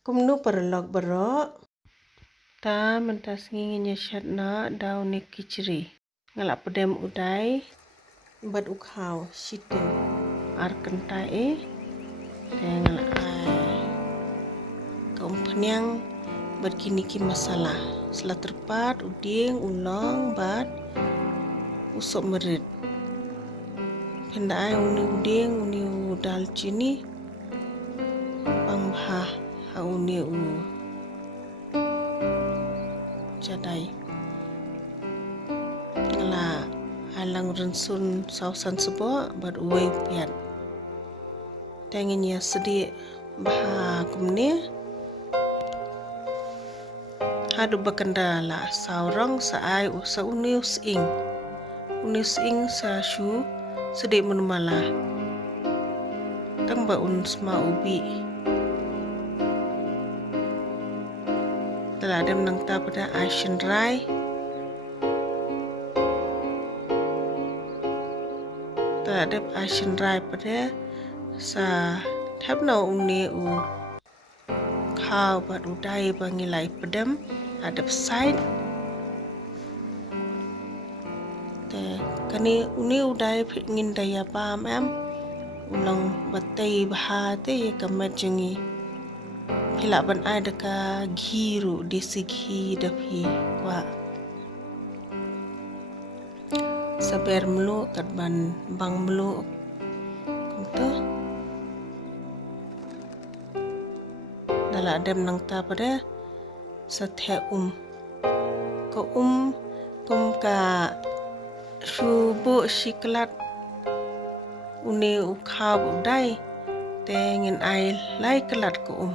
Kumnu perlok berok. Ta mentas nginginya syatna daun ni kiciri. Ngalak pedem udai. Bad ukhau shitin. Ar kentai ngalak ai. Kaum penyang berkiniki masalah. Setelah terpat uding ulong bad usop merit. Pendai uni uding uni dalcini bang bah ha uni jadai ngala alang rensun sausan sebo bad uwei piat tenginya sedi bah kumne hadu bakandala saurang saai usa unius ing sa shu sedi menumala tamba unsma ubi teladem nang ta pada Asian Rai teladem Asian Rai pada sa thabna uni khau bad udai bangilai pedam adap side te kani uni udai ngin daya pam am ulang batai bahate kamet jengi hila ban ai deka ghiru desi ghi dapi kwa saber melu kat ban bang melu kunto dala adem nang ta pada sathe ko kum ka shubu shiklat uni ukhab udai tengin ai lai kelat ko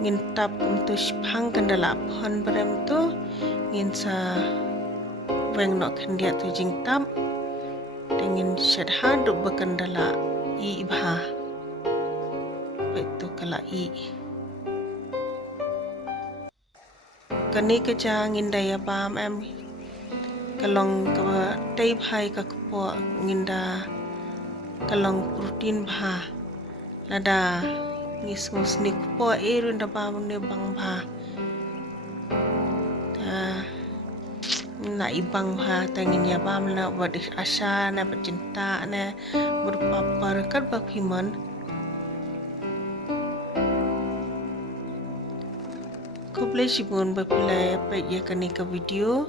ngin tap kum tu shphang kandala phon brem tu ngin sa weng no khandia tu jing tam tengin shadha du bakandala I bha betu kala I kani ke jang indaya bam am kalong ka tei bhai ka po nginda kalong protein bha lada ngismus ni po erun da bam ne bang bha ta na ibang bha tangin ya bam na wad asha na cinta na berpapar kat bapiman ko boleh sibun bapilai apa ya kani ka video